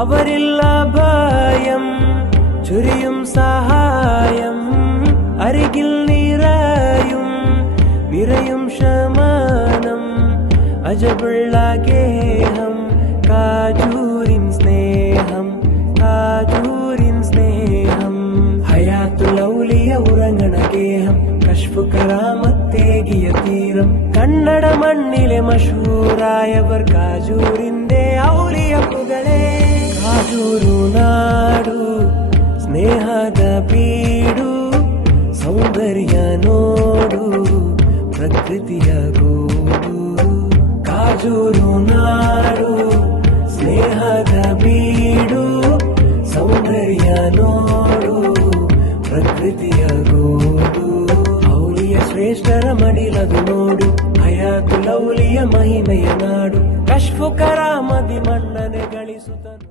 അവരില്ല ഭയം ചൊരിയും സഹായം അരികിൽ നിറയും ശമനം അജബുള്ള ഗേഹം കാജൂരിൻ സ്നേഹം ഹയാത്തുൽ ഔലിയ ഉറങ്ങണ ഗേഹം കശ്ഫ് കറാമത്തേകിയ തീരം കന്നഡ മണ്ണിലെ മഷൂറായവർ കാജൂരിന്റെ ഔലിയപ്പുകളെ കാജൂരു നാಡು ಸ್ನೇಹದ ಬೀಡು ಸೌಂದರ್ಯ ನೋಡು ಪ್ರಕೃತಿಯ ಗೂಡು ಕಾಜೂರು ನಾಡು ಸ್ನೇಹದ ಬೀಡು ಸೌಂದರ್ಯ ನೋಡು ಪ್ರಕೃತಿಯ ಗೂಡು ಔಲಿಯ ಶ್ರೇಷ್ಠರ ಮಡಿಲದು ನೋಡು ಹಯಾತುಲ್ ಔಲಿಯ ಮಹಿಮೆಯ ನಾಡು ಕಶ್ಫು ಕರಾಮದಿ ಮನ್ನಣೆ ಗಳಿಸುತ್ತನು.